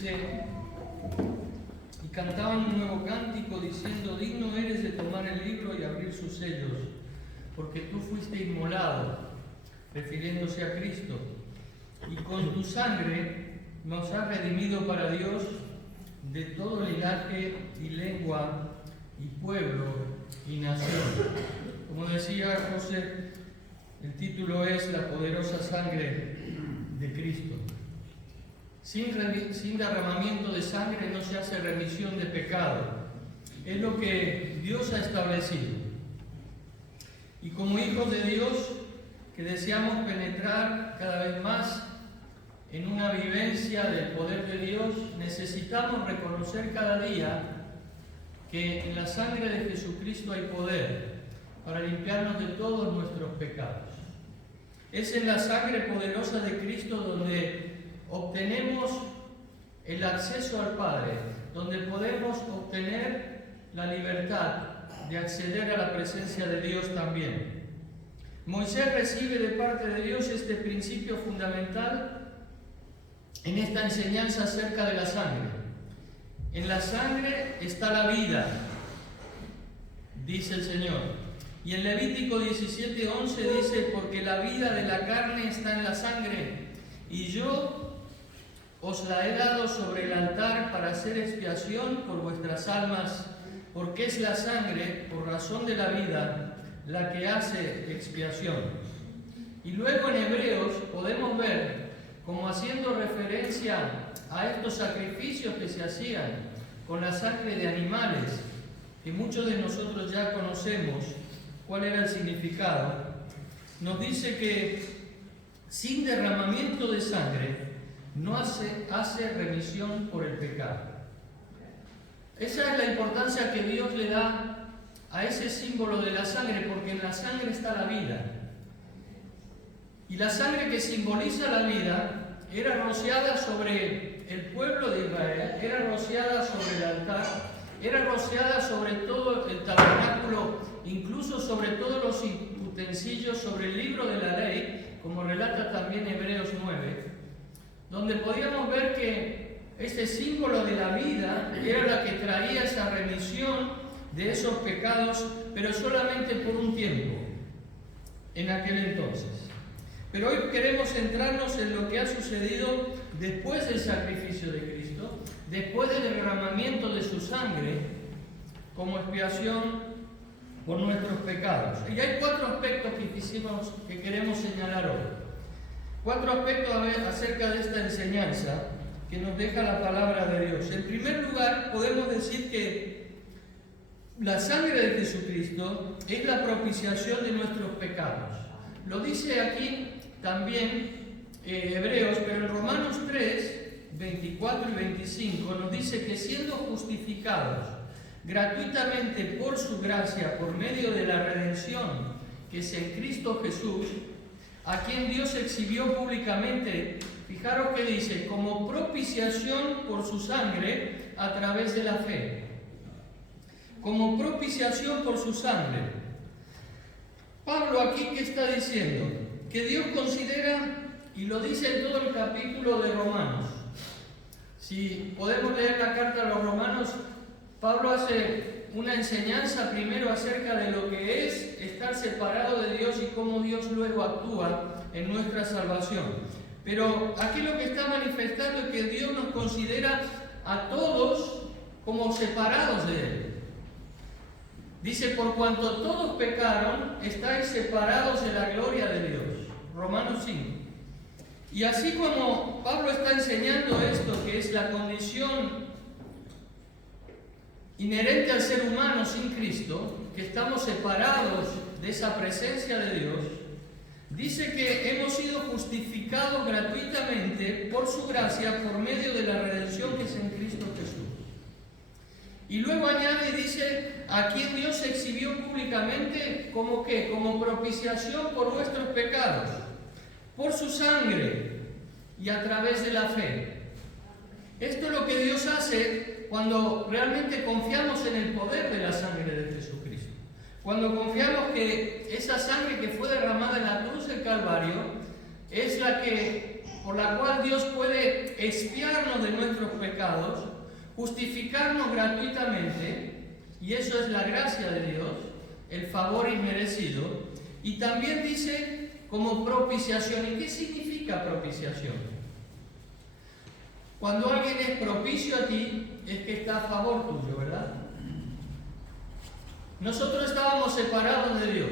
dice: y cantaban un nuevo cántico diciendo: digno eres de tomar el libro y abrir sus sellos, porque tú fuiste inmolado, refiriéndose a Cristo, y con tu sangre nos has redimido para Dios de todo linaje y lengua y pueblo y nación. Como decía José, el título es La poderosa sangre de Cristo. Sin derramamiento de sangre no se hace remisión de pecado. Es lo que Dios ha establecido. Y como hijos de Dios que deseamos penetrar cada vez más en una vivencia del poder de Dios, necesitamos reconocer cada día que en la sangre de Jesucristo hay poder para limpiarnos de todos nuestros pecados. Es en la sangre poderosa de Cristo donde obtenemos el acceso al Padre, donde podemos obtener la libertad de acceder a la presencia de Dios también. Moisés recibe de parte de Dios este principio fundamental en esta enseñanza acerca de la sangre. En la sangre está la vida, dice el Señor. Y en Levítico 17:11 dice: porque la vida de la carne está en la sangre, y yo os la he dado sobre el altar para hacer expiación por vuestras almas, porque es la sangre, por razón de la vida, la que hace expiación. Y luego en Hebreos podemos ver, como haciendo referencia a estos sacrificios que se hacían con la sangre de animales, que muchos de nosotros ya conocemos cuál era el significado, nos dice que sin derramamiento de sangre no hace remisión por el pecado. Esa es la importancia que Dios le da a ese símbolo de la sangre, porque en la sangre está la vida. Y la sangre que simboliza la vida era rociada sobre el pueblo de Israel, era rociada sobre el altar, era rociada sobre todo el tabernáculo, incluso sobre todos los utensilios, sobre el libro de la ley, como relata también Hebreos 9, donde podíamos ver que este símbolo de la vida era la que traía esa remisión de esos pecados, pero solamente por un tiempo, en aquel entonces. Pero hoy queremos centrarnos en lo que ha sucedido después del sacrificio de Cristo, después del derramamiento de su sangre como expiación por nuestros pecados. Y hay 4 aspectos que queremos señalar hoy. 4 aspectos acerca de esta enseñanza que nos deja la palabra de Dios. En primer lugar, podemos decir que la sangre de Jesucristo es la propiciación de nuestros pecados. Lo dice aquí también Hebreos, pero en Romanos 3, 24 y 25 nos dice que siendo justificados gratuitamente por su gracia, por medio de la redención que es en Cristo Jesús, a quien Dios exhibió públicamente, fijaros que dice, como propiciación por su sangre a través de la fe. Como propiciación por su sangre. Pablo aquí, ¿qué está diciendo? Que Dios considera, y lo dice en todo el capítulo de Romanos. Si podemos leer la carta a los Romanos, Pablo hace una enseñanza primero acerca de lo que es estar separado de Dios y cómo Dios luego actúa en nuestra salvación. Pero aquí lo que está manifestando es que Dios nos considera a todos como separados de Él. Dice, por cuanto todos pecaron, estáis separados de la gloria de Dios. Romanos 5. Y así como Pablo está enseñando esto, que es la condición inherente al ser humano sin Cristo, que estamos separados de esa presencia de Dios, dice que hemos sido justificados gratuitamente por su gracia, por medio de la redención que es en Cristo Jesús. Y luego añade y dice, a quien Dios exhibió públicamente, ¿como qué? Como propiciación por nuestros pecados, por su sangre y a través de la fe. Esto es lo que Dios hace cuando realmente confiamos en el poder de la sangre de Jesucristo. Cuando confiamos que esa sangre que fue derramada en la cruz del Calvario es la que, por la cual Dios puede expiarnos de nuestros nuestros pecados, justificarnos gratuitamente, y eso es la gracia de Dios, el favor inmerecido, y también dice como propiciación. ¿Y qué significa propiciación? Cuando alguien es propicio a ti, es que está a favor tuyo, ¿verdad? Nosotros estábamos separados de Dios,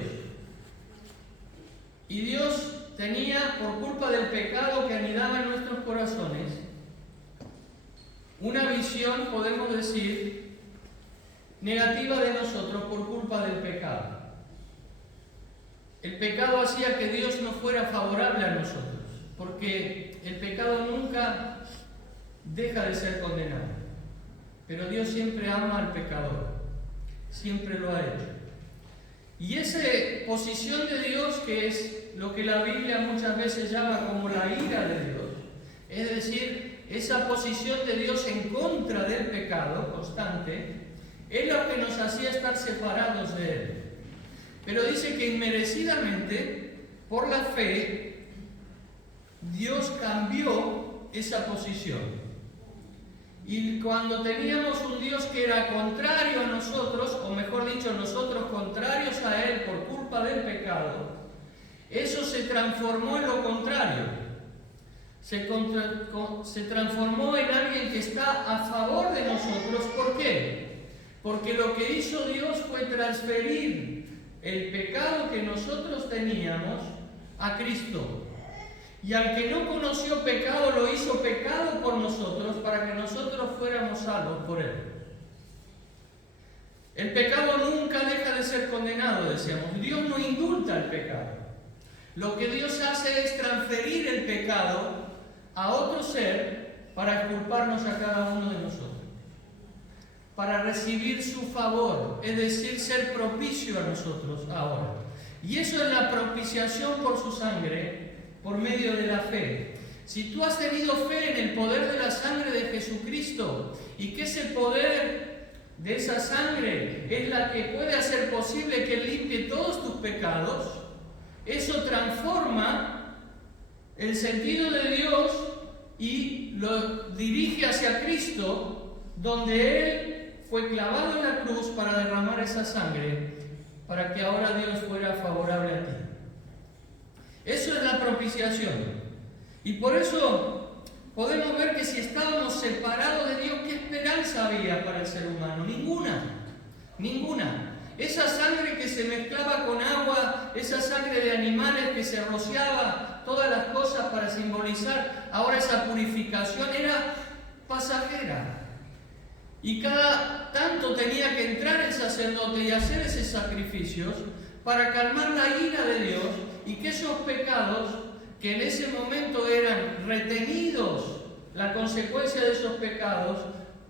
y Dios tenía, por culpa del pecado que anidaba en nuestros corazones, una visión, podemos decir, negativa de nosotros por culpa del pecado. El pecado hacía que Dios no fuera favorable a nosotros, porque el pecado nunca deja de ser condenado. Pero Dios siempre ama al pecador, siempre lo ha hecho. Y esa posición de Dios, que es lo que la Biblia muchas veces llama como la ira de Dios, es decir, esa posición de Dios en contra del pecado constante, es lo que nos hacía estar separados de Él. Pero dice que inmerecidamente, por la fe, Dios cambió esa posición. Y cuando teníamos un Dios que era contrario a nosotros, o mejor dicho, nosotros contrarios a Él por culpa del pecado, eso se transformó en lo contrario. Se transformó en alguien que está a favor de nosotros. ¿Por qué? Porque lo que hizo Dios fue transferir el pecado que nosotros teníamos a Cristo. Y al que no conoció pecado, lo hizo pecado por nosotros, para que nosotros fuéramos salvos por Él. El pecado nunca deja de ser condenado, decíamos. Dios no indulta el pecado. Lo que Dios hace es transferir el pecado a otro ser para exculparnos a cada uno de nosotros, para recibir su favor, es decir, ser propicio a nosotros ahora. Y eso es la propiciación por su sangre, por medio de la fe. Si tú has tenido fe en el poder de la sangre de Jesucristo, y que ese poder de esa sangre es la que puede hacer posible que limpie todos tus pecados, eso transforma el sentido de Dios y lo dirige hacia Cristo, donde Él fue clavado en la cruz para derramar esa sangre, para que ahora Dios fuera favorable a ti. Eso es la propiciación. Y por eso podemos ver que si estábamos separados de Dios, ¿qué esperanza había para el ser humano? Ninguna. Esa sangre que se mezclaba con agua, esa sangre de animales que se rociaba, todas las cosas para simbolizar ahora esa purificación, era pasajera. Y cada tanto tenía que entrar el sacerdote y hacer esos sacrificios para calmar la ira de Dios, y que esos pecados que en ese momento eran retenidos, la consecuencia de esos pecados,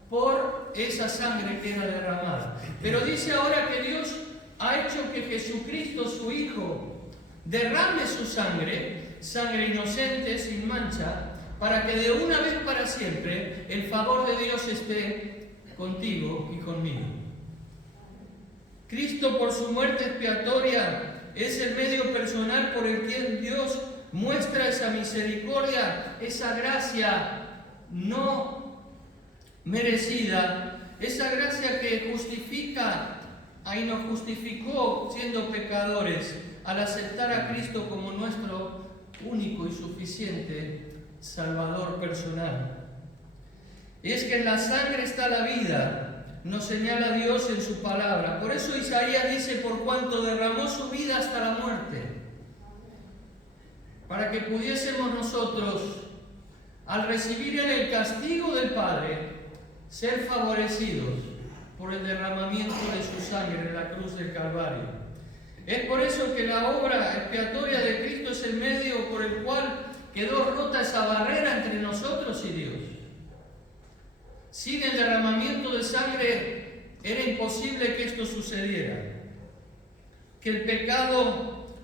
por esa sangre que era derramada. Pero dice ahora que Dios ha hecho que Jesucristo, su Hijo, derrame su sangre inocente, sin mancha, para que de una vez para siempre el favor de Dios esté contigo y conmigo. Cristo, por su muerte expiatoria, es el medio personal por el que Dios muestra esa misericordia, esa gracia no merecida, esa gracia que justifica, ahí nos justificó siendo pecadores, al aceptar a Cristo como nuestro único y suficiente Salvador personal. Es que en la sangre está la vida, nos señala Dios en su palabra. Por eso Isaías dice: por cuanto derramó su vida hasta la muerte, para que pudiésemos nosotros, al recibir el castigo del Padre, ser favorecidos por el derramamiento de su sangre en la cruz del Calvario. Es por eso que la obra expiatoria de Cristo es el medio por el cual quedó rota esa barrera entre nosotros y Dios. Sin el derramamiento de sangre era imposible que esto sucediera, que el pecado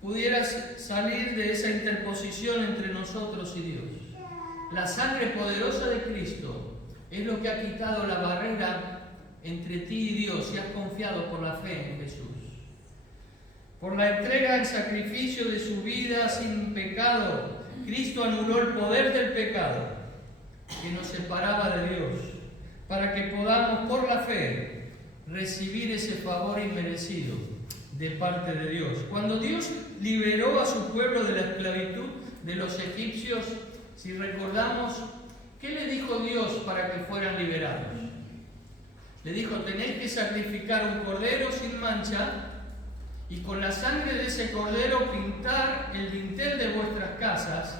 pudiera salir de esa interposición entre nosotros y Dios. La sangre poderosa de Cristo es lo que ha quitado la barrera entre ti y Dios, si has confiado por la fe en Jesús. Por la entrega en sacrificio de su vida sin pecado, Cristo anuló el poder del pecado que nos separaba de Dios, para que podamos por la fe recibir ese favor inmerecido de parte de Dios. Cuando Dios liberó a su pueblo de la esclavitud de los egipcios, si recordamos, ¿qué le dijo Dios para que fueran liberados? Le dijo: tenéis que sacrificar un cordero sin mancha y con la sangre de ese cordero pintar el dintel de vuestras casas,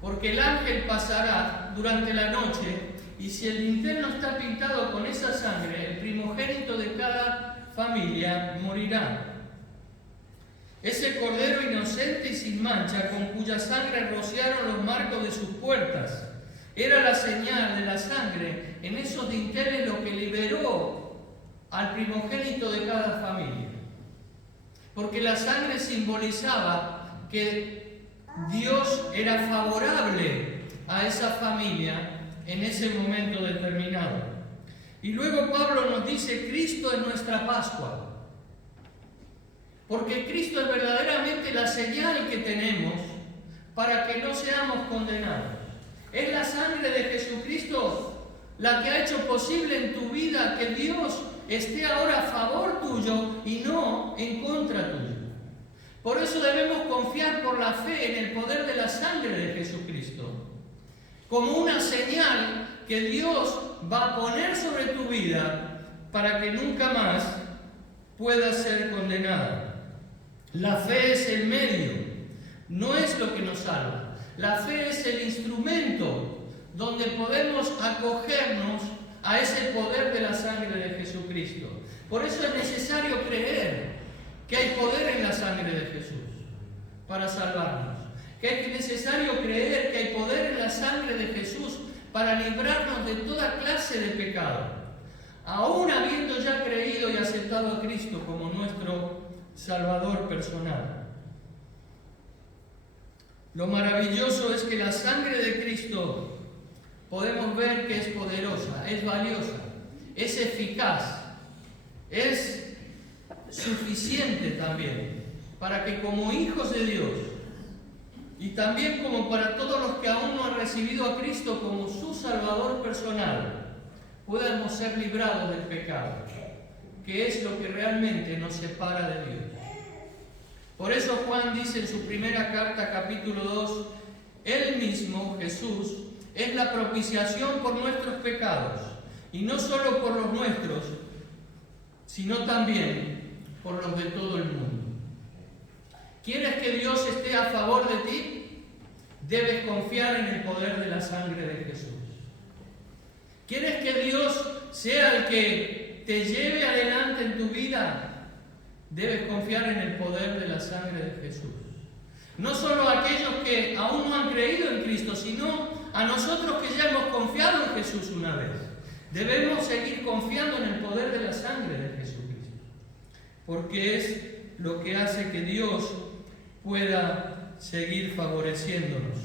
porque el ángel pasará durante la noche, y si el dintel no está pintado con esa sangre, el primogénito de cada familia morirá. Ese cordero inocente y sin mancha, con cuya sangre rociaron los marcos de sus puertas, era la señal de la sangre en esos dinteles, lo que liberó al primogénito de cada familia. Porque la sangre simbolizaba que Dios era favorable a esa familia en ese momento determinado. Y luego Pablo nos dice: Cristo es nuestra Pascua. Porque Cristo es verdaderamente la señal que tenemos para que no seamos condenados. Es la sangre de Jesucristo la que ha hecho posible en tu vida que Dios esté ahora a favor tuyo y no en contra tuyo. Por eso debemos confiar por la fe en el poder de la sangre de Jesucristo, como una señal que Dios va a poner sobre tu vida para que nunca más puedas ser condenado. La fe es el medio, no es lo que nos salva. La fe es el instrumento donde podemos acogernos a ese poder de la sangre de Jesucristo. Por eso es necesario creer que hay poder en la sangre de Jesús para salvarnos. Que es necesario creer que hay poder en la sangre de Jesús para librarnos de toda clase de pecado. Aún habiendo ya creído y aceptado a Cristo como nuestro Salvador personal. Lo maravilloso es que la sangre de Cristo podemos ver que es poderosa, es valiosa, es eficaz, es suficiente también para que como hijos de Dios y también como para todos los que aún no han recibido a Cristo como su Salvador personal, podamos ser librados del pecado, que es lo que realmente nos separa de Dios. Por eso Juan dice en su primera carta, capítulo 2, Él mismo, Jesús, es la propiciación por nuestros pecados, y no solo por los nuestros, sino también por los de todo el mundo. ¿Quieres que Dios esté a favor de ti? Debes confiar en el poder de la sangre de Jesús. ¿Quieres que Dios sea el que te lleve adelante en tu vida? Debes confiar en el poder de la sangre de Jesús. No solo a aquellos que aún no han creído en Cristo, sino a nosotros que ya hemos confiado en Jesús una vez. Debemos seguir confiando en el poder de la sangre de Jesucristo, porque es lo que hace que Dios pueda seguir favoreciéndonos.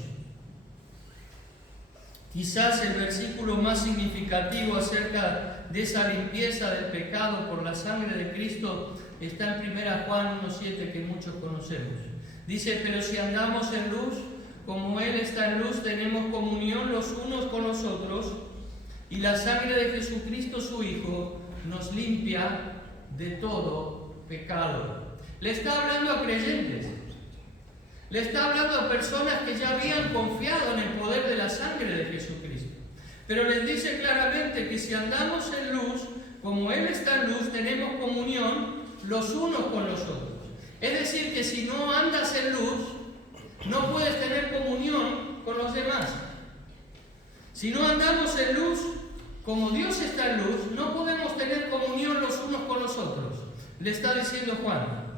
Quizás el versículo más significativo acerca de esa limpieza del pecado por la sangre de Cristo está en 1 Juan 1:7, que muchos conocemos. Dice: pero si andamos en luz, como Él está en luz, tenemos comunión los unos con los otros, y la sangre de Jesucristo su Hijo nos limpia de todo pecado. Le está hablando a creyentes. Le está hablando a personas que ya habían confiado en el poder de la sangre de Jesucristo. Pero les dice claramente que si andamos en luz, como Él está en luz, tenemos comunión los unos con los otros. Es decir, que si no andas en luz, no puedes tener comunión con los demás. Si no andamos en luz, como Dios está en luz, no podemos tener comunión los unos con los otros. Le está diciendo Juan.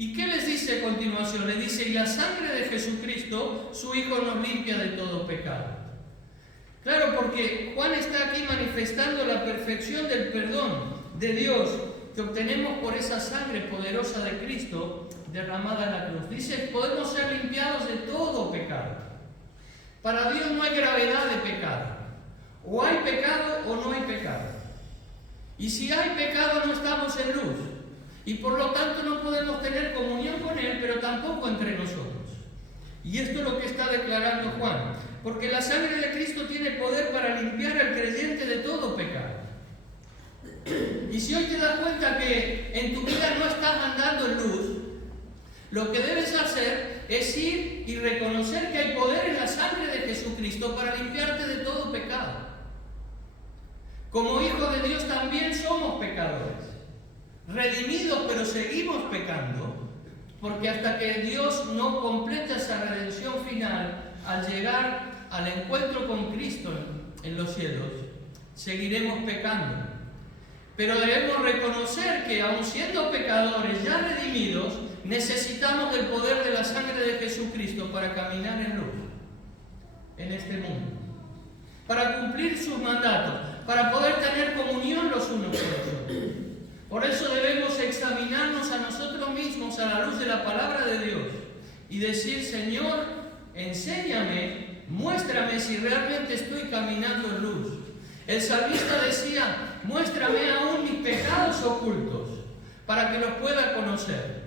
¿Y qué les dice a continuación? Le dice: y la sangre de Jesucristo, su Hijo, nos limpia de todo pecado. Claro, porque Juan está aquí manifestando la perfección del perdón de Dios que obtenemos por esa sangre poderosa de Cristo derramada en la cruz. Dice: podemos ser limpiados de todo pecado. Para Dios no hay gravedad de pecado. O hay pecado o no hay pecado. Y si hay pecado, no estamos en luz. Y por lo tanto no podemos tener comunión con Él, pero tampoco entre nosotros. Y esto es lo que está declarando Juan. Porque la sangre de Cristo tiene poder para limpiar al creyente de todo pecado. Y si hoy te das cuenta que en tu vida no estás andando en luz, lo que debes hacer es ir y reconocer que hay poder en la sangre de Jesucristo para limpiarte de todo pecado. Como hijos de Dios también somos pecadores, redimidos, pero seguimos pecando, porque hasta que Dios no completa esa redención final, al llegar al encuentro con Cristo en los cielos, seguiremos pecando. Pero debemos reconocer que, aun siendo pecadores ya redimidos, necesitamos del poder de la sangre de Jesucristo para caminar en luz en este mundo, para cumplir sus mandatos, para poder tener comunión los unos con los otros. Por eso debemos examinarnos a nosotros mismos a la luz de la palabra de Dios y decir: Señor, enséñame, muéstrame si realmente estoy caminando en luz. El salmista decía: muéstrame aún mis pecados ocultos para que los pueda conocer.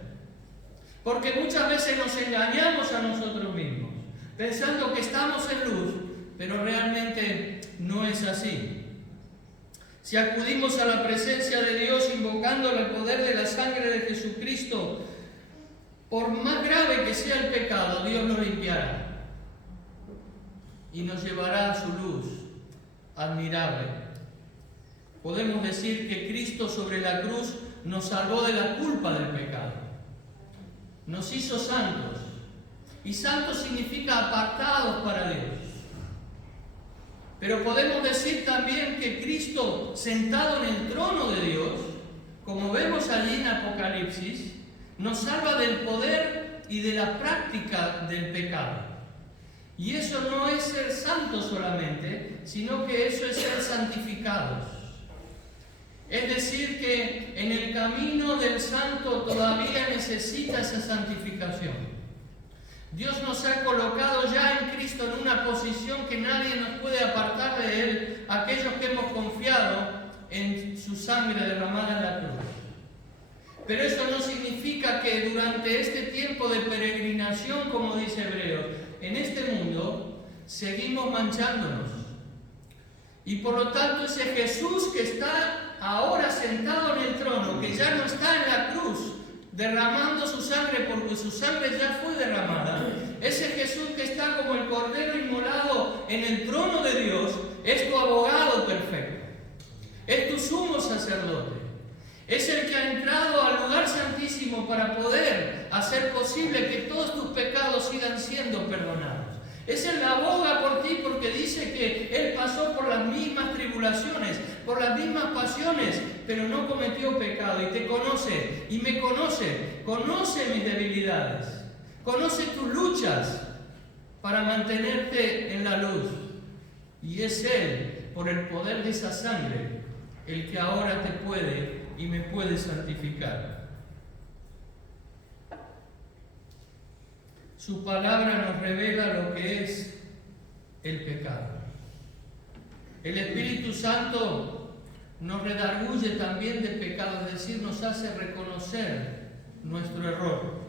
Porque muchas veces nos engañamos a nosotros mismos, pensando que estamos en luz, pero realmente no es así. Si acudimos a la presencia de Dios invocando el poder de la sangre de Jesucristo, por más grave que sea el pecado, Dios lo limpiará y nos llevará a su luz admirable. Podemos decir que Cristo sobre la cruz nos salvó de la culpa del pecado. Nos hizo santos. Y santos significa apartados para Dios. Pero podemos decir también que Cristo, sentado en el trono de Dios, como vemos allí en Apocalipsis, nos salva del poder y de la práctica del pecado. Y eso no es ser santos solamente, sino que eso es ser santificados. Es decir, que en el camino del santo todavía necesita esa santificación. Dios nos ha colocado ya en Cristo en una posición que nadie nos puede apartar de Él, aquellos que hemos confiado en su sangre derramada en la cruz. Pero eso no significa que durante este tiempo de peregrinación, como dice Hebreos, en este mundo seguimos manchándonos. Y por lo tanto ese Jesús que está ahora sentado en el trono, que ya no está en la cruz, derramando su sangre porque su sangre ya fue derramada, ese Jesús que está como el Cordero inmolado en el trono de Dios, es tu abogado perfecto, es tu sumo sacerdote, es el que ha entrado al lugar santísimo para poder hacer posible que todos tus pecados sigan siendo perdonados. Es el que aboga por ti porque dice que Él pasó por las mismas tribulaciones, por las mismas pasiones, pero no cometió pecado y te conoce y me conoce, conoce mis debilidades, conoce tus luchas para mantenerte en la luz. Y es Él, por el poder de esa sangre, el que ahora te puede y me puede santificar. Su palabra nos revela lo que es el pecado. El Espíritu Santo nos redarguye también de pecado, es decir, nos hace reconocer nuestro error.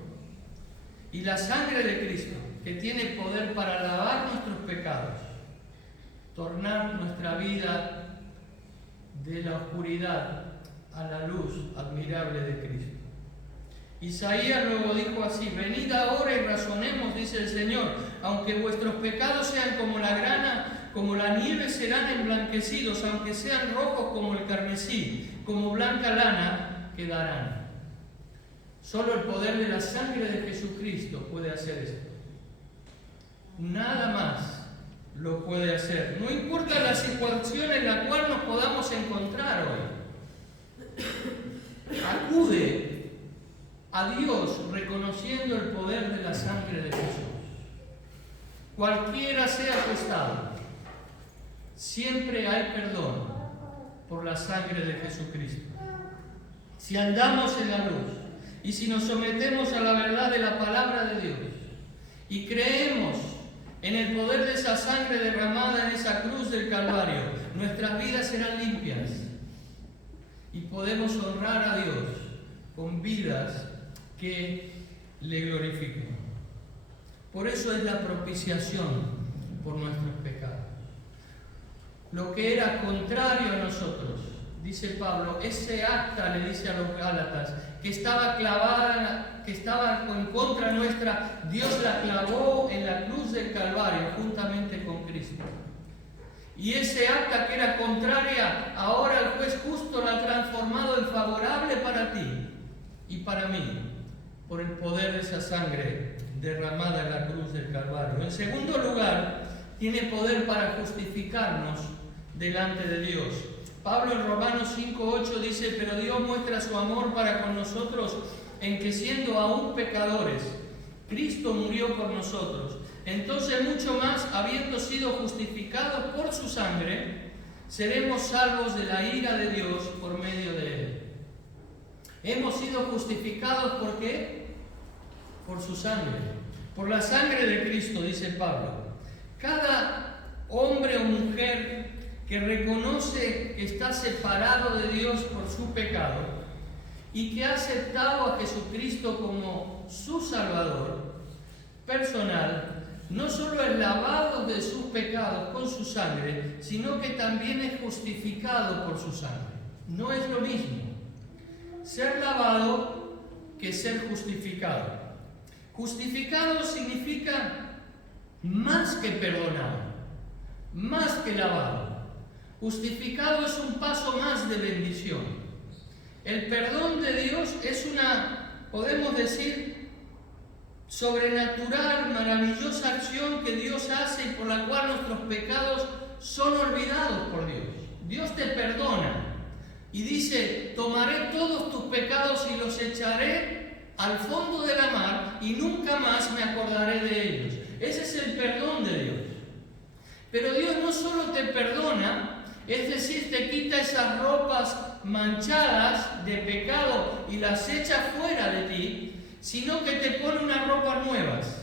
Y la sangre de Cristo, que tiene poder para lavar nuestros pecados, tornar nuestra vida de la oscuridad a la luz admirable de Cristo. Isaías luego dijo así: venid ahora y razonemos, dice el Señor, aunque vuestros pecados sean como la grana, como la nieve serán emblanquecidos, aunque sean rojos como el carmesí, como blanca lana quedarán. Solo el poder de la sangre de Jesucristo puede hacer esto. Nada más lo puede hacer. No importa la situación en la cual nos podamos encontrar hoy. Acude a Dios reconociendo el poder de la sangre de Jesús. Cualquiera sea tu estado, siempre hay perdón por la sangre de Jesucristo. Si andamos en la luz y si nos sometemos a la verdad de la palabra de Dios y creemos en el poder de esa sangre derramada en esa cruz del Calvario, nuestras vidas serán limpias y podemos honrar a Dios con vidas que le glorifiquen. Por eso es la propiciación por nuestros pecados. Lo que era contrario a nosotros, dice Pablo, ese acta, le dice a los Gálatas, que estaba clavada, que estaba en contra nuestra, Dios la clavó en la cruz del Calvario juntamente con Cristo. Y ese acta que era contraria, ahora el juez justo la ha transformado en favorable para ti y para mí, por el poder de esa sangre derramada en la cruz del Calvario. En segundo lugar, tiene poder para justificarnos delante de Dios. Pablo en Romanos 5:8 dice: pero Dios muestra su amor para con nosotros en que, siendo aún pecadores, Cristo murió por nosotros. Entonces, mucho más, habiendo sido justificados por su sangre, seremos salvos de la ira de Dios por medio de él. Hemos sido justificados, ¿por qué? Por su sangre, por la sangre de Cristo, dice Pablo. Cada hombre o mujer que reconoce que está separado de Dios por su pecado y que ha aceptado a Jesucristo como su Salvador personal, no solo es lavado de sus pecados con su sangre, sino que también es justificado por su sangre. No es lo mismo ser lavado que ser justificado. Justificado significa más que perdonado, más que lavado. Justificado es un paso más de bendición. El perdón de Dios es una, podemos decir, sobrenatural, maravillosa acción que Dios hace y por la cual nuestros pecados son olvidados por Dios. Dios te perdona y dice: tomaré todos tus pecados y los echaré al fondo de la mar y nunca más me acordaré de ellos. Ese es el perdón de Dios. Pero Dios no solo te perdona, es decir, te quita esas ropas manchadas de pecado y las echa fuera de ti, sino que te pone unas ropas nuevas,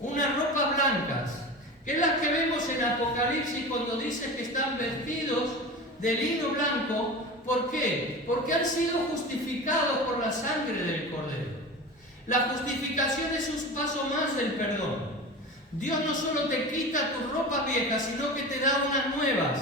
unas ropas blancas, que es las que vemos en Apocalipsis cuando dice que están vestidos de lino blanco. ¿Por qué? Porque han sido justificados por la sangre del Cordero. La justificación es un paso más del perdón. Dios no solo te quita tus ropas viejas, sino que te da unas nuevas,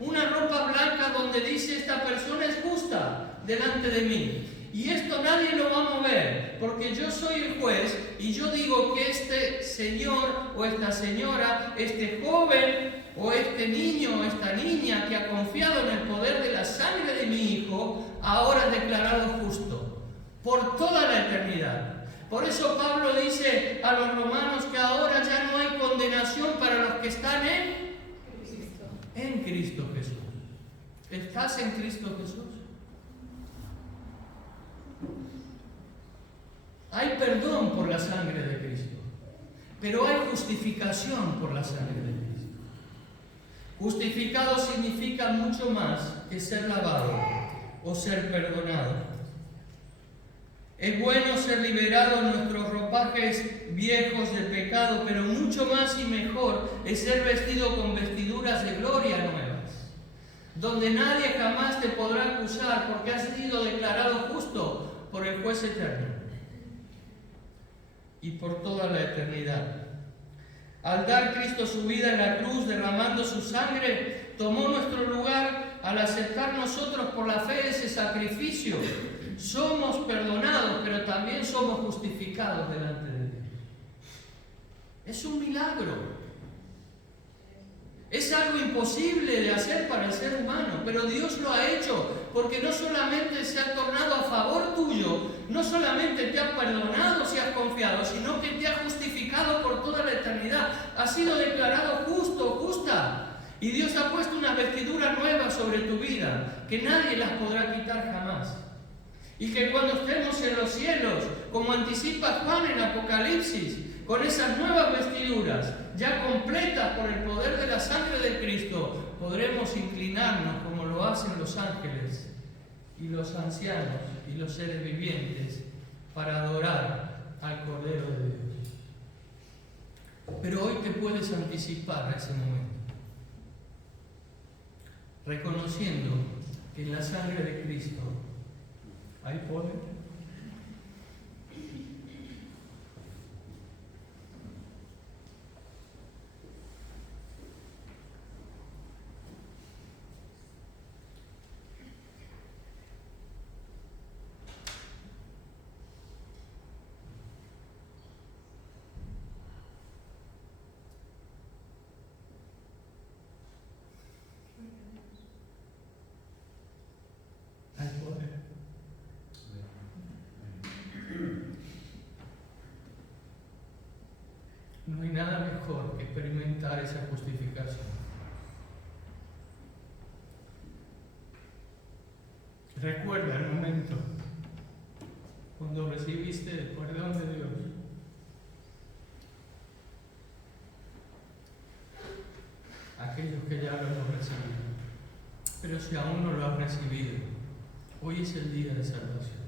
una ropa blanca donde dice: esta persona es justa delante de mí. Y esto nadie lo va a mover, porque yo soy el juez y yo digo que este señor o esta señora, este joven o este niño o esta niña que ha confiado en el poder de la sangre de mi hijo, ahora es declarado justo por toda la eternidad. Por eso Pablo dice a los romanos que ahora ya no hay condenación para los que están en Cristo Jesús. ¿Estás en Cristo Jesús? Hay perdón por la sangre de Cristo, pero hay justificación por la sangre de Cristo. Justificado significa mucho más que ser lavado o ser perdonado. Es bueno ser liberado de nuestros ropajes viejos de pecado, pero mucho más y mejor es ser vestido con vestiduras de gloria nuevas, donde nadie jamás te podrá acusar porque has sido declarado justo por el juez eterno y por toda la eternidad. Al dar Cristo su vida en la cruz, derramando su sangre, tomó nuestro lugar al aceptar nosotros por la fe ese sacrificio. Somos perdonados, pero también somos justificados delante de Dios. Es un milagro. Es algo imposible de hacer para el ser humano, pero Dios lo ha hecho, porque no solamente se ha tornado a favor tuyo, no solamente te ha perdonado si has confiado, sino que te ha justificado por toda la eternidad. Has sido declarado justo, justa, y Dios ha puesto unas vestiduras nuevas sobre tu vida, que nadie las podrá quitar jamás. Y que cuando estemos en los cielos, como anticipa Juan en Apocalipsis, con esas nuevas vestiduras, ya completas por el poder de la sangre de Cristo, podremos inclinarnos como lo hacen los ángeles y los ancianos y los seres vivientes para adorar al Cordero de Dios. Pero hoy te puedes anticipar a ese momento, reconociendo que en la sangre de Cristo hay poder. experimentar esa justificación. Recuerda el momento cuando recibiste el perdón de Dios. Aquellos que ya lo hemos recibido. Pero si aún no lo has recibido, hoy es el día de salvación.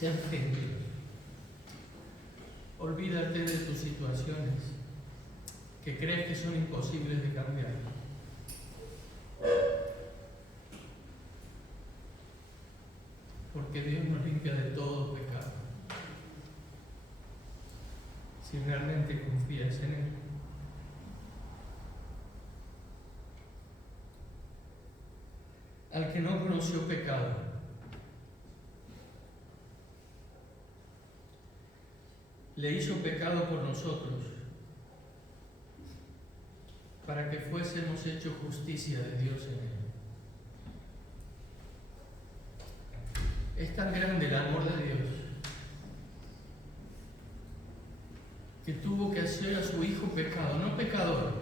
Ten fe en Dios. Olvídate de tus situaciones que crees que son imposibles de cambiar. Porque Dios nos limpia de todo pecado. Si realmente confías en Él. Al que no conoció pecado, le hizo pecado por nosotros, para que fuésemos hechos justicia de Dios en Él. Es tan grande el amor de Dios que tuvo que hacer a su Hijo pecado, no pecador.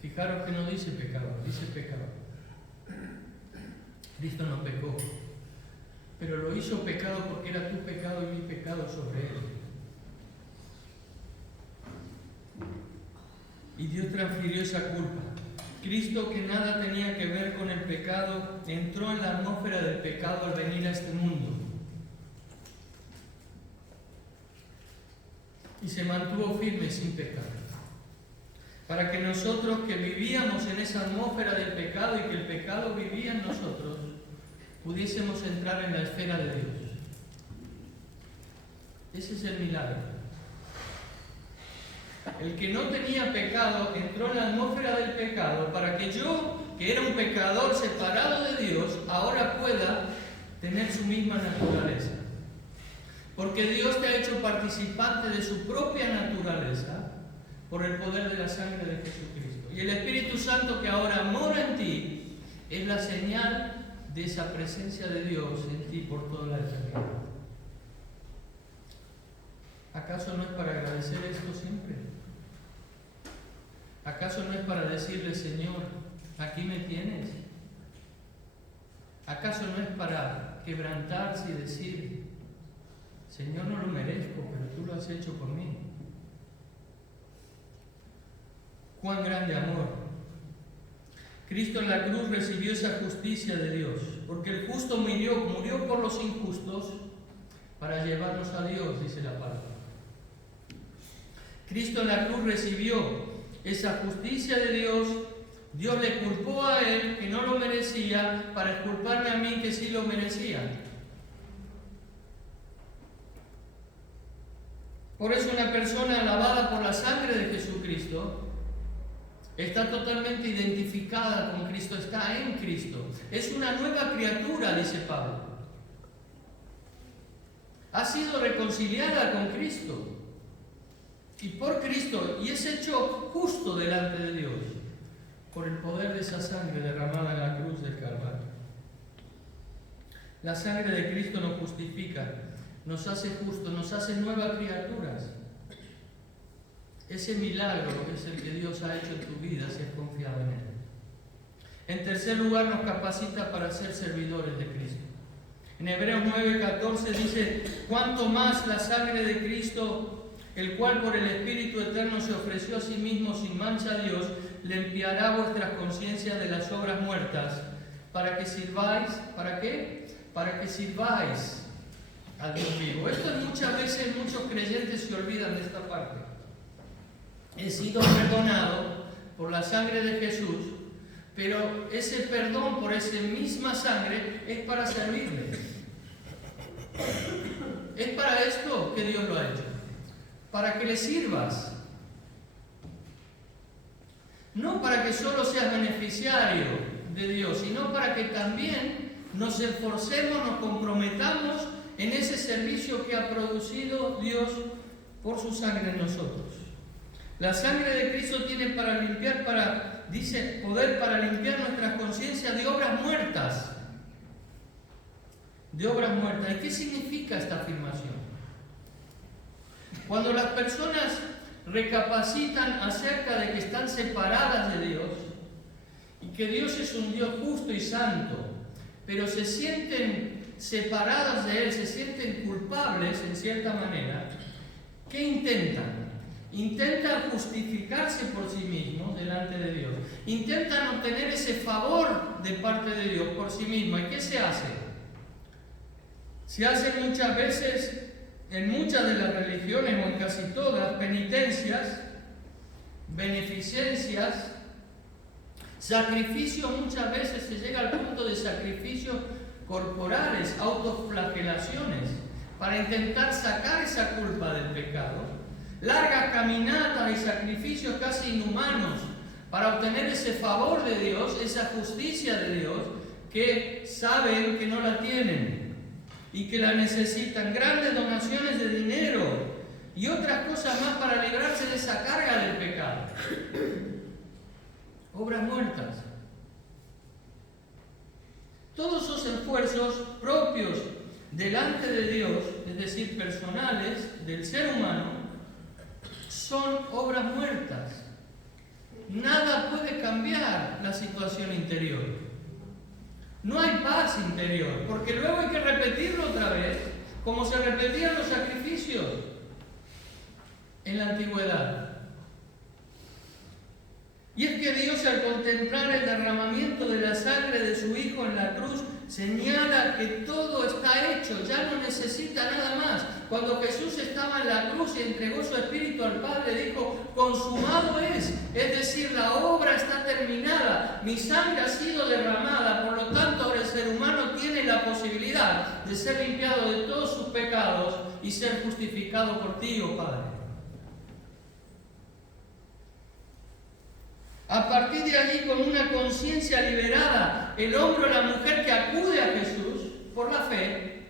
Fijaros que no dice pecador, dice pecador. Cristo no pecó, pero lo hizo pecado porque era tu pecado y mi pecado sobre Él. Y Dios transfirió esa culpa. Cristo, que nada tenía que ver con el pecado, entró en la atmósfera del pecado al venir a este mundo. Y se mantuvo firme sin pecar. Para que nosotros que vivíamos en esa atmósfera del pecado y que el pecado vivía en nosotros, pudiésemos entrar en la esfera de Dios. Ese es el milagro. El que no tenía pecado entró en la atmósfera del pecado para que yo, que era un pecador separado de Dios, ahora pueda tener su misma naturaleza. Porque Dios te ha hecho participante de su propia naturaleza por el poder de la sangre de Jesucristo. Y el Espíritu Santo que ahora mora en ti es la señal de esa presencia de Dios en ti por toda la eternidad. ¿Acaso no es para agradecer esto siempre? ¿Acaso no es para decirle, Señor, aquí me tienes? ¿Acaso no es para quebrantarse y decir, Señor, no lo merezco, pero tú lo has hecho por mí? ¡Cuán grande amor! Cristo en la cruz recibió esa justicia de Dios, porque el justo murió por los injustos para llevarnos a Dios, dice la palabra. Cristo en la cruz recibió esa justicia de Dios. Dios le culpó a Él, que no lo merecía, para exculparme a mí, que sí lo merecía. Por eso una persona lavada por la sangre de Jesucristo está totalmente identificada con Cristo, está en Cristo. Es una nueva criatura, dice Pablo. Ha sido reconciliada con Cristo y por Cristo, y es hecho justo delante de Dios por el poder de esa sangre derramada en la cruz del Calvario. La sangre de Cristo nos justifica, nos hace justos, nos hace nuevas criaturas. Ese milagro es el que Dios ha hecho en tu vida si has confiado en Él. En tercer lugar, nos capacita para ser servidores de Cristo. En Hebreos 9:14 dice, cuanto más la sangre de Cristo, el cual por el Espíritu Eterno se ofreció a sí mismo sin mancha a Dios, limpiará vuestras conciencias de las obras muertas, para que sirváis, ¿para qué? Para que sirváis al Dios vivo. Esto muchas veces muchos creyentes se olvidan de esta parte. He sido perdonado por la sangre de Jesús, pero ese perdón por esa misma sangre es para servirle. Es para esto que Dios lo ha hecho, para que le sirvas. No para que solo seas beneficiario de Dios, sino para que también nos esforcemos, nos comprometamos en ese servicio que ha producido Dios por su sangre en nosotros. La sangre de Cristo tiene para limpiar, dice, poder para limpiar nuestras conciencias de obras muertas. De obras muertas. ¿Y qué significa esta afirmación? Cuando las personas recapacitan acerca de que están separadas de Dios y que Dios es un Dios justo y santo, pero se sienten separadas de Él, se sienten culpables en cierta manera, ¿qué intentan? Intentan justificarse por sí mismos delante de Dios. Intentan obtener ese favor de parte de Dios por sí mismos. ¿Y qué se hace? Se hace muchas veces, en muchas de las religiones o en casi todas, penitencias, beneficencias, sacrificios. Muchas veces se llega al punto de sacrificios corporales, autoflagelaciones, para intentar sacar esa culpa del pecado. Largas caminatas y sacrificios casi inhumanos para obtener ese favor de Dios, esa justicia de Dios, que saben que no la tienen y que la necesitan. Grandes donaciones de dinero y otras cosas más para librarse de esa carga del pecado. Obras muertas. Todos esos esfuerzos propios delante de Dios, es decir, personales del ser humano, son obras muertas. Nada puede cambiar la situación interior. No hay paz interior, porque luego hay que repetirlo otra vez, como se repetían los sacrificios en la antigüedad. Y es que Dios, al contemplar el derramamiento de la sangre de su Hijo en la cruz, señala que todo está hecho, ya no necesita nada más. Cuando Jesús estaba en la cruz y entregó su espíritu al Padre, dijo: consumado es decir, la obra está terminada, mi sangre ha sido derramada, por lo tanto ahora el ser humano tiene la posibilidad de ser limpiado de todos sus pecados y ser justificado por ti, oh Padre. A partir de allí, con una conciencia liberada, el hombre o la mujer que acude a Jesús por la fe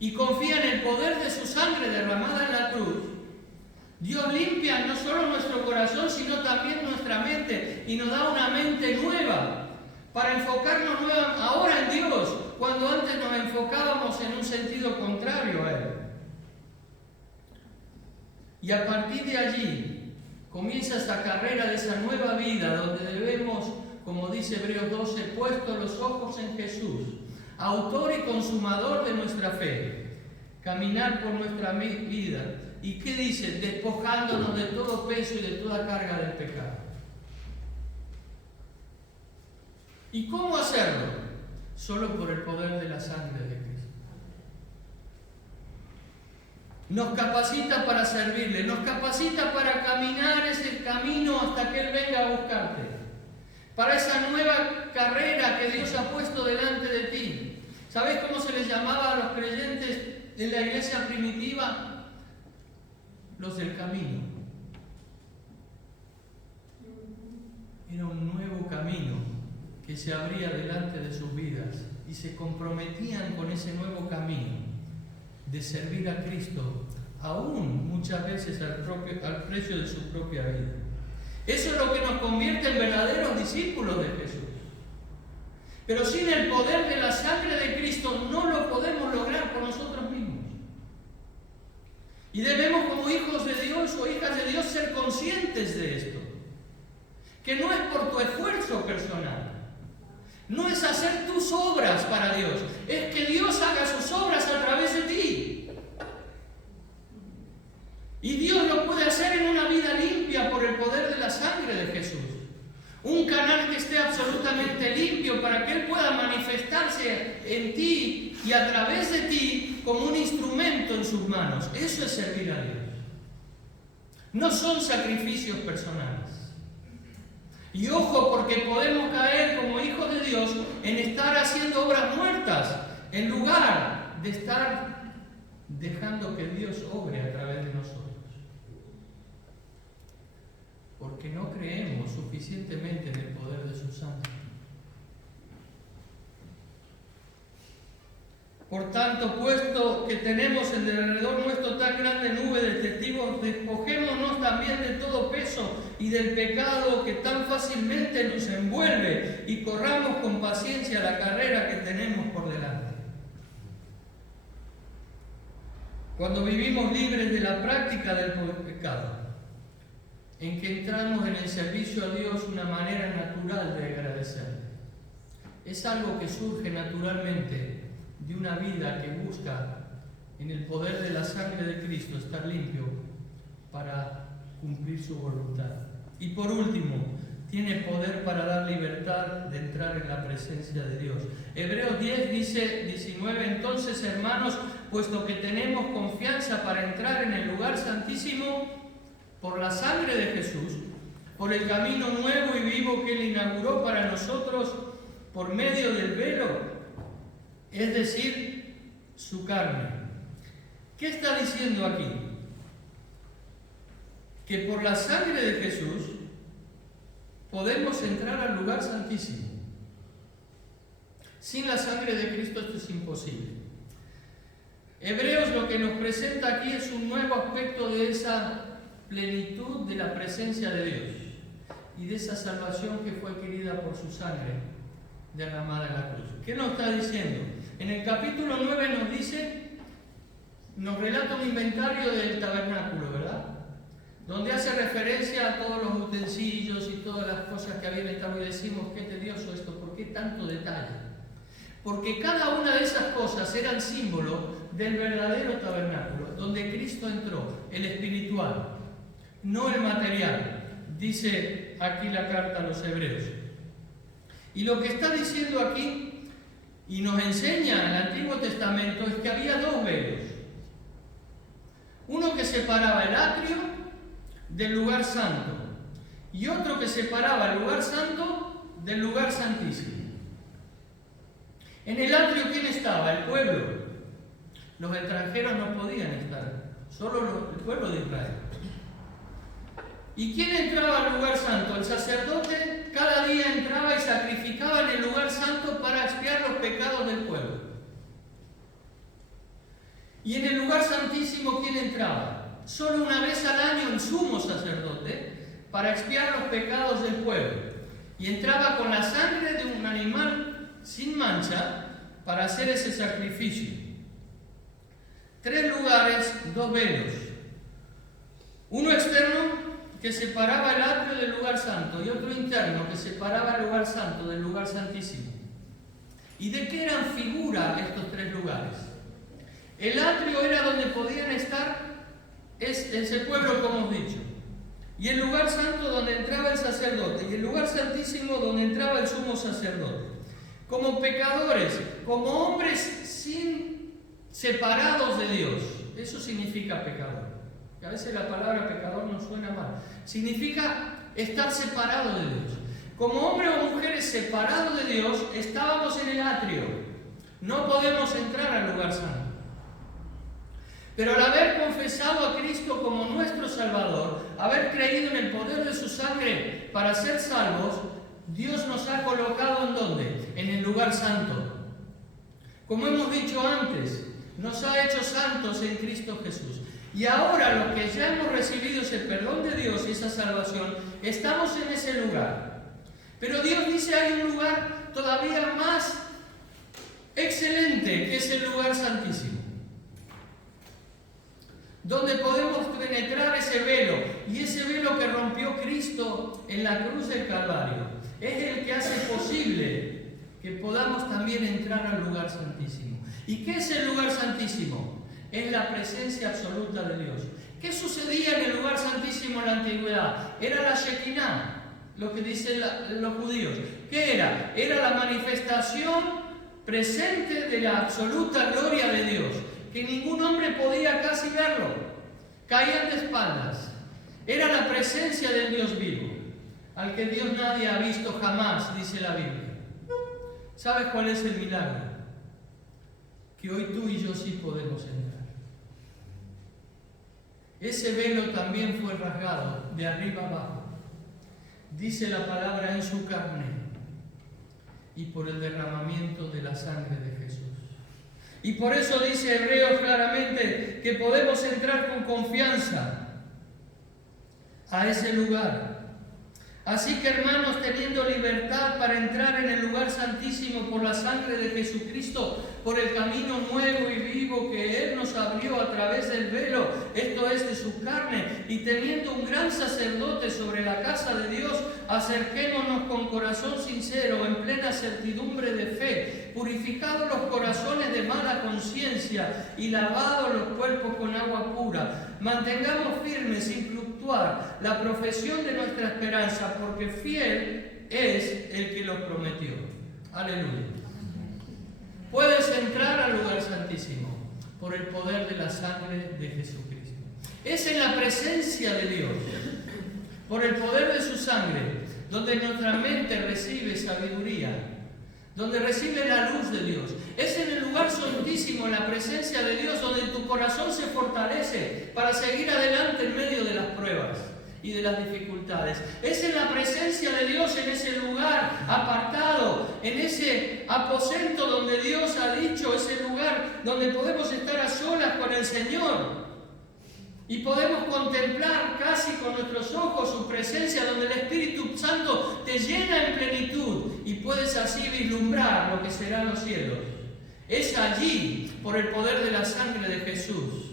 y confía en el poder de su sangre derramada en la cruz, Dios limpia no solo nuestro corazón, sino también nuestra mente, y nos da una mente nueva para enfocarnos ahora en Dios, cuando antes nos enfocábamos en un sentido contrario a Él. Y a partir de allí comienza esa carrera de esa nueva vida, donde debemos, como dice Hebreos 12, puestos los ojos en Jesús, autor y consumador de nuestra fe, caminar por nuestra vida. ¿Y qué dice? Despojándonos de todo peso y de toda carga del pecado. ¿Y cómo hacerlo? Solo por el poder de la sangre de Cristo. Nos capacita para servirle, nos capacita para caminar ese camino hasta que Él venga a buscarte, para esa nueva carrera que Dios ha puesto delante de ti. ¿Sabes cómo se les llamaba a los creyentes de la iglesia primitiva? Los del camino. Era un nuevo camino que se abría delante de sus vidas y se comprometían con ese nuevo camino de servir a Cristo, aún muchas veces al precio de su propia vida. Eso es lo que nos convierte en verdaderos discípulos de Jesús. Pero sin el poder de la sangre de Cristo no lo podemos lograr por nosotros mismos. Y debemos, como hijos de Dios o hijas de Dios, ser conscientes de esto. Que no es por tu esfuerzo personal, no es hacer tus obras para Dios, es que Dios haga sus obras a través de ti. Y Dios lo puede hacer en una vida limpia por el poder de la sangre de Jesús. Un canal que esté absolutamente limpio para que Él pueda manifestarse en ti y a través de ti como un instrumento en sus manos. Eso es servir a Dios. No son sacrificios personales. Y ojo, porque podemos caer como hijos de Dios en estar haciendo obras muertas, en lugar de estar dejando que Dios obre a través de nosotros. Porque no creemos suficientemente en el poder de su sangre. Por tanto, puesto que tenemos alrededor nuestro tan grande nube de testigos, despojémonos también de todo peso y del pecado que tan fácilmente nos envuelve y corramos con paciencia la carrera que tenemos por delante. cuando vivimos libres de la práctica del pecado, en que entramos en el servicio a Dios una manera natural de agradecerle. Es algo que surge naturalmente de una vida que busca, en el poder de la sangre de Cristo, estar limpio para cumplir su voluntad. Y por último, tiene poder para dar libertad de entrar en la presencia de Dios. Hebreos 10 dice 19, entonces hermanos, puesto que tenemos confianza para entrar en el lugar santísimo por la sangre de Jesús, por el camino nuevo y vivo que Él inauguró para nosotros por medio del velo, es decir, su carne. ¿Qué está diciendo aquí? Que por la sangre de Jesús podemos entrar al lugar santísimo. Sin la sangre de Cristo esto es imposible. Hebreos lo que nos presenta aquí es un nuevo aspecto de esa plenitud de la presencia de Dios y de esa salvación que fue adquirida por su sangre derramada en la cruz. ¿Qué nos está diciendo? En el capítulo 9 nos dice, nos relata un inventario del tabernáculo, ¿verdad? Donde hace referencia a todos los utensilios y todas las cosas que había en el tabernáculo. Y decimos, qué tedioso esto, ¿por qué tanto detalle? Porque cada una de esas cosas eran símbolo del verdadero tabernáculo, donde Cristo entró, el espiritual, no el material, dice aquí la carta a los Hebreos. Y lo que está diciendo aquí, y nos enseña el Antiguo Testamento, es que había dos velos. Uno que separaba el atrio del lugar santo, y otro que separaba el lugar santo del lugar santísimo. En el atrio, ¿quién estaba? El pueblo. Los extranjeros no podían estar, solo el pueblo de Israel. ¿Y quién entraba al lugar santo? El sacerdote cada día entraba y sacrificaba en el lugar santo para expiar los pecados del pueblo. Y en el lugar santísimo, ¿quién entraba? Solo una vez al año el sumo sacerdote para expiar los pecados del pueblo. Y entraba con la sangre de un animal sin mancha para hacer ese sacrificio. 3 lugares, 2 velos. Uno externo que separaba el atrio del lugar santo y otro interno que separaba el lugar santo del lugar santísimo. ¿Y de qué eran figura estos 3 lugares? El atrio era donde podían estar ese pueblo, como hemos dicho, y el lugar santo donde entraba el sacerdote, y el lugar santísimo donde entraba el sumo sacerdote. Como pecadores, como hombres separados de Dios. Eso significa pecador. A veces la palabra pecador nos suena mal. Significa estar separado de Dios. Como hombres o mujeres separados de Dios, estábamos en el atrio. No podemos entrar al lugar santo. Pero al haber confesado a Cristo como nuestro Salvador, haber creído en el poder de su sangre para ser salvos, Dios nos ha colocado ¿en dónde? En el lugar santo. Como hemos dicho antes, nos ha hecho santos en Cristo Jesús. Y ahora los que ya hemos recibido ese perdón de Dios y esa salvación, estamos en ese lugar. Pero Dios dice hay un lugar todavía más excelente, que es el lugar santísimo, donde podemos penetrar ese velo. Y ese velo que rompió Cristo en la cruz del Calvario es el que hace posible que podamos también entrar al lugar santísimo. ¿Y qué es el lugar santísimo? Es la presencia absoluta de Dios. ¿Qué sucedía en el lugar santísimo en la antigüedad? Era la Shekinah, lo que dicen los judíos. ¿Qué era? Era la manifestación presente de la absoluta gloria de Dios, que ningún hombre podía casi verlo. Caían de espaldas. Era la presencia del Dios vivo, al que Dios nadie ha visto jamás, dice la Biblia. ¿Sabes cuál es el milagro? Que hoy tú y yo sí podemos entrar. Ese velo también fue rasgado de arriba abajo. Dice la palabra en su carne y por el derramamiento de la sangre de Jesús. Y por eso dice Hebreos claramente que podemos entrar con confianza a ese lugar, Así que, hermanos, teniendo libertad para entrar en el lugar santísimo por la sangre de Jesucristo, por el camino nuevo y vivo que Él nos abrió a través del velo, esto es, de su carne, y teniendo un gran sacerdote sobre la casa de Dios, acerquémonos con corazón sincero, en plena certidumbre de fe, purificados los corazones de mala conciencia y lavados los cuerpos con agua pura. Mantengamos firme, sin fluctuar, la profesión de nuestra esperanza, porque fiel es el que lo prometió. Aleluya. Puedes entrar al lugar santísimo por el poder de la sangre de Jesucristo. Es en la presencia de Dios, por el poder de su sangre, donde nuestra mente recibe sabiduría, donde recibe la luz de Dios. Es en el lugar santísimo, en la presencia de Dios, donde tu corazón se fortalece para seguir adelante en medio de las pruebas y de las dificultades. Es en la presencia de Dios, en ese lugar apartado, en ese aposento donde Dios ha dicho, ese lugar donde podemos estar a solas con el Señor y podemos contemplar casi con nuestros ojos su presencia, donde el Espíritu Santo te llena en plenitud y puedes así vislumbrar lo que serán los cielos. Es allí, por el poder de la sangre de Jesús,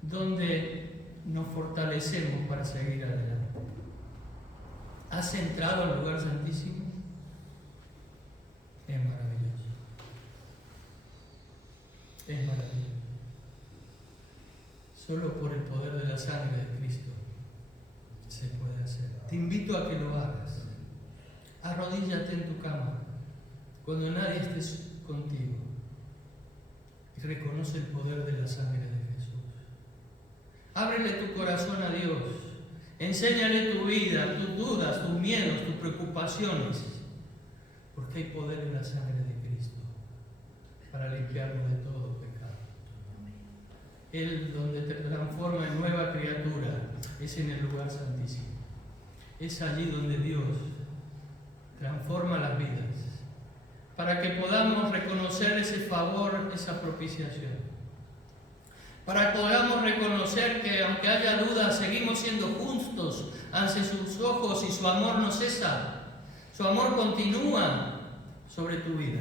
donde nos fortalecemos para seguir adelante. ¿Has entrado al lugar santísimo? Es maravilloso. Es maravilloso. Solo por el poder de la sangre de Cristo se puede hacer. Te invito a que lo hagas. Arrodíllate en tu cama cuando nadie esté contigo y reconoce el poder de la sangre de Jesús. Ábrele tu corazón a Dios. Enséñale tu vida, tus dudas, tus miedos, tus preocupaciones, porque hay poder en la sangre de Cristo para limpiarnos de todo pecado. Él, donde te transforma en nueva criatura, es en el lugar santísimo. Es allí donde Dios transforma las vidas, para que podamos reconocer ese favor, esa propiciación. Para que podamos reconocer que aunque haya dudas, seguimos siendo justos ante sus ojos y su amor no cesa. Su amor continúa sobre tu vida.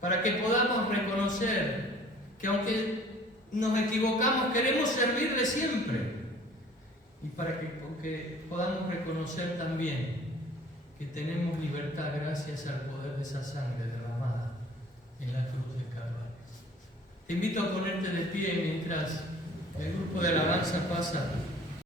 Para que podamos reconocer que aunque nos equivocamos, queremos servirle siempre. Y para que podamos reconocer también que tenemos libertad gracias al poder de esa sangre derramada en la cruz de Calvario. Te invito a ponerte de pie mientras el grupo de alabanza pasa.